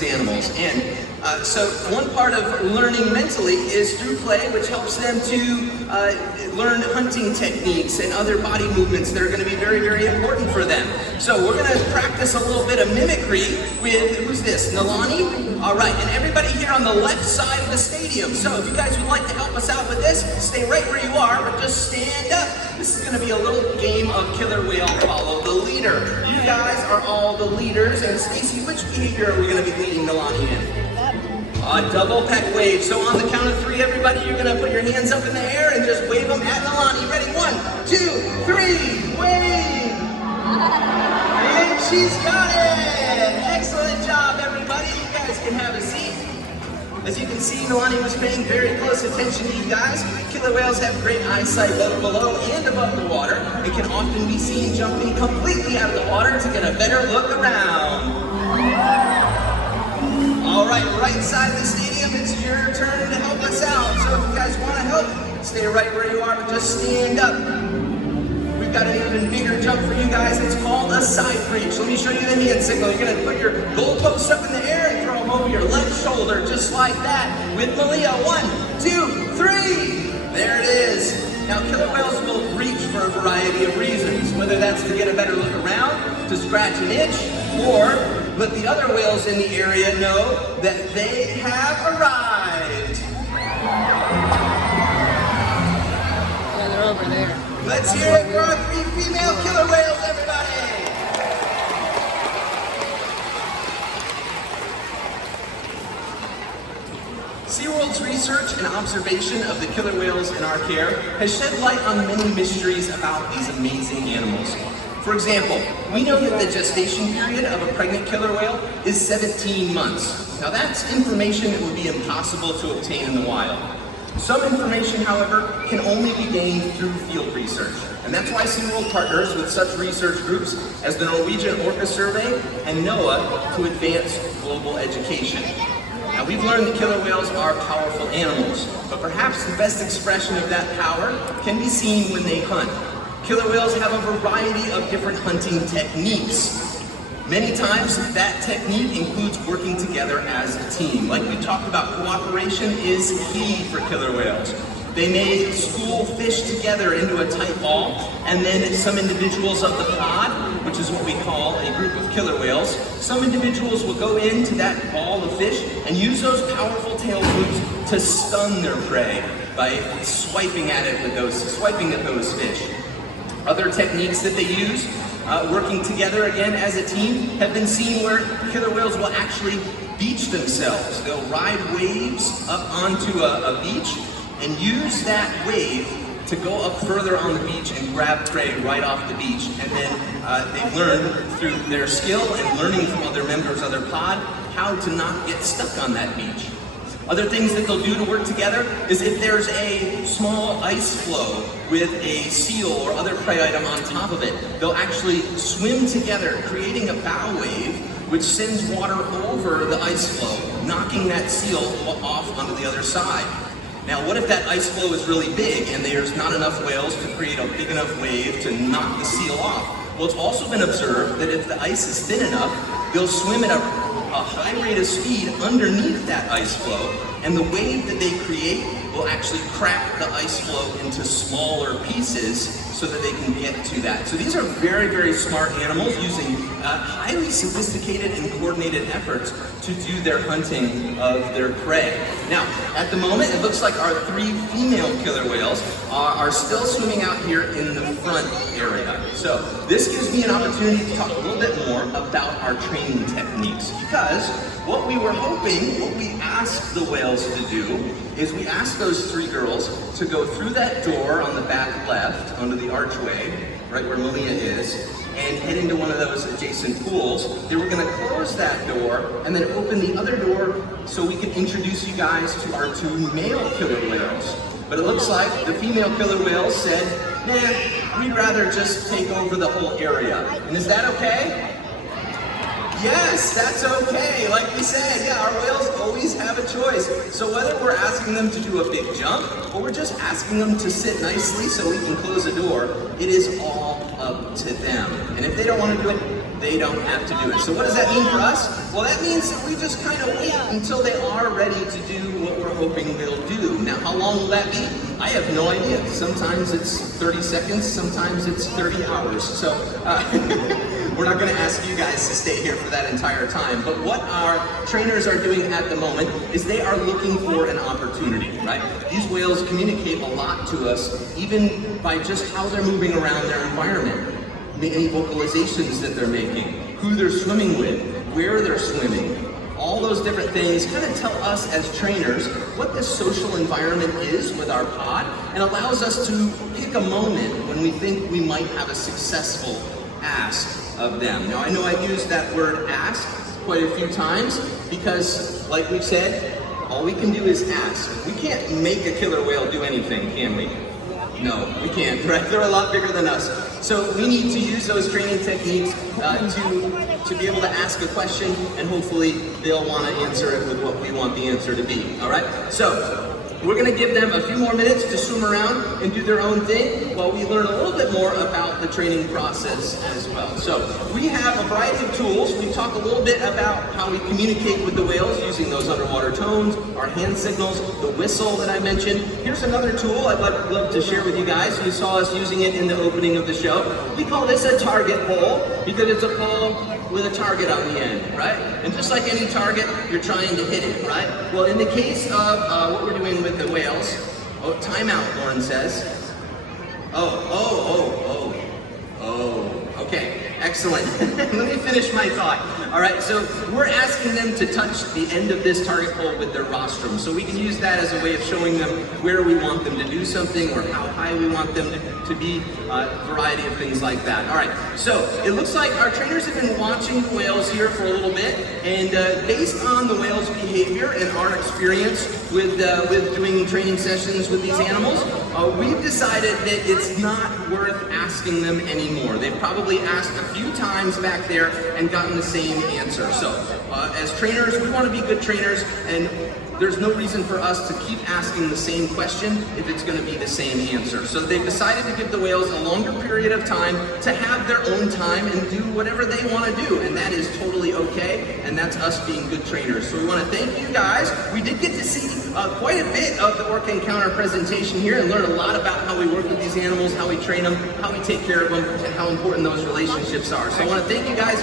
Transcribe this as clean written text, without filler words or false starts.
these animals. And so one part of learning mentally is through play, which helps them to learn hunting techniques and other body movements that are going to be very, very important for them. So we're going to practice a little bit of mimicry with, who's this, Nalani? All right, and everybody here on the left side of the stadium. So if you guys would like to help us out with this, stay right where you are, but just stand up. This is going to be a little game of killer whale follow the leader. You guys are all the leaders, and Stacy, which behavior are we going to be leading Nalani in? A double peck wave. So on the count of 3, everybody, you're going to put your hands up in the air and just wave them at Nalani. Ready? 1, 2, 3, wave! And she's got it! Excellent job, everybody. You guys can have a seat. As you can see, Nalani was paying very close attention to you guys. Killer whales have great eyesight both below and above the water and can often be seen jumping completely out of the water to get a better look around. All right, right side of the stadium, it's your turn to help us out. So if you guys want to help, stay right where you are, but just stand up. We've got an even bigger jump for you guys. It's called a side reach. Let me show you the hand signal. You're going to put your goalposts up in the air and throw them over your left shoulder, just like that. With Malia, 1, 2, 3. There it is. Now, killer whales will reach for a variety of reasons, whether that's to get a better look around, to scratch an itch, or let the other whales in the area know that they have arrived. Yeah, they're over there. Let's hear it for our 3 female killer whales, everybody! SeaWorld's research and observation of the killer whales in our care has shed light on many mysteries about these amazing animals. For example, we know that the gestation period of a pregnant killer whale is 17 months. Now that's information that would be impossible to obtain in the wild. Some information, however, can only be gained through field research. And that's why SeaWorld partners with such research groups as the Norwegian Orca Survey and NOAA to advance global education. Now, we've learned that killer whales are powerful animals, but perhaps the best expression of that power can be seen when they hunt. Killer whales have a variety of different hunting techniques. Many times, that technique includes working together as a team. Like we talked about, cooperation is key for killer whales. They may school fish together into a tight ball, and then some individuals of the pod, which is what we call a group of killer whales, some individuals will go into that ball of fish and use those powerful tail flukes to stun their prey by swiping at those fish. Other techniques that they use, working together again as a team, have been seen where killer whales will actually beach themselves. They'll ride waves up onto a beach and use that wave to go up further on the beach and grab prey right off the beach. And then they learn through their skill and learning from other members of their pod how to not get stuck on that beach. Other things that they'll do to work together is if there's a small ice floe with a seal or other prey item on top of it, they'll actually swim together, creating a bow wave which sends water over the ice floe, knocking that seal off onto the other side. Now, what if that ice floe is really big and there's not enough whales to create a big enough wave to knock the seal off? Well, it's also been observed that if the ice is thin enough, they'll swim at a high rate of speed underneath that ice floe, and the wave that they create will actually crack the ice floe into smaller pieces so that they can get to that. So these are very, very smart animals using highly sophisticated and coordinated efforts to do their hunting of their prey. Now, at the moment, it looks like our 3 female killer whales are still swimming out here in the front area. So this gives me an opportunity to talk a little bit more about our training techniques, because what we were hoping, what we asked the whales to do, is we asked those 3 girls to go through that door on the back left, under the archway, right where Malia is, and head into one of those adjacent pools. They were going to close that door and then open the other door so we could introduce you guys to our 2 male killer whales. But it looks like the female killer whales said, nah, we'd rather just take over the whole area. And is that okay? Yes, that's okay. Like we said, yeah, our whales always have a choice. So whether we're asking them to do a big jump or we're just asking them to sit nicely so we can close the door, it is all up to them. And if they don't want to do it, they don't have to do it. So what does that mean for us? Well, that means that we just kind of wait until they are ready to do what we're hoping they'll do. Now, how long will that be? I have no idea. Sometimes it's 30 seconds, sometimes it's 30 hours. So we're not going to ask you guys to stay here for that entire time. But what our trainers are doing at the moment is they are looking for an opportunity, right? These whales communicate a lot to us, even by just how they're moving around their environment. Any vocalizations that they're making, who they're swimming with, where they're swimming. All those different things kind of tell us as trainers what the social environment is with our pod and allows us to pick a moment when we think we might have a successful ask of them. Now, I know I used that word ask quite a few times because, like we've said, all we can do is ask. We can't make a killer whale do anything, can we? No, we can't, right? They're a lot bigger than us. So we need to use those training techniques to be able to ask a question, and hopefully they'll want to answer it with what we want the answer to be, all right? So we're going to give them a few more minutes to swim around and do their own thing while we learn a little bit more about the training process as well. So we have a variety of tools. We talk a little bit about how we communicate with the whales using those underwater tones, our hand signals, the whistle that I mentioned. Here's another tool I'd love to share with you guys. You saw us using it in the opening of the show. We call this a target pole because it's a pole with a target on the end, right? And just like any target, you're trying to hit it, right? Well, in the case of what we're doing with the whales, timeout, Lauren says. Okay, excellent. Let me finish my thought. All right, so we're asking them to touch the end of this target pole with their rostrum. So we can use that as a way of showing them where we want them to do something or how high we want them to be, a variety of things like that. All right, so it looks like our trainers have been watching the whales here for a little bit, and based on the whales' behavior and our experience with doing training sessions with these animals, we've decided that it's not worth asking them anymore. They've probably asked a few times back there and gotten the same answer. So as trainers, we want to be good trainers, and there's no reason for us to keep asking the same question if it's going to be the same answer. So they've decided to give the whales a longer period of time to have their own time and do whatever they want to do, and that is totally okay, and that's us being good trainers. So we want to thank you guys. We did get to see quite a bit of the Orca Encounter presentation here and learn a lot about how we work with these animals, how we train them, how we take care of them, and how important those relationships are. So I want to thank you guys.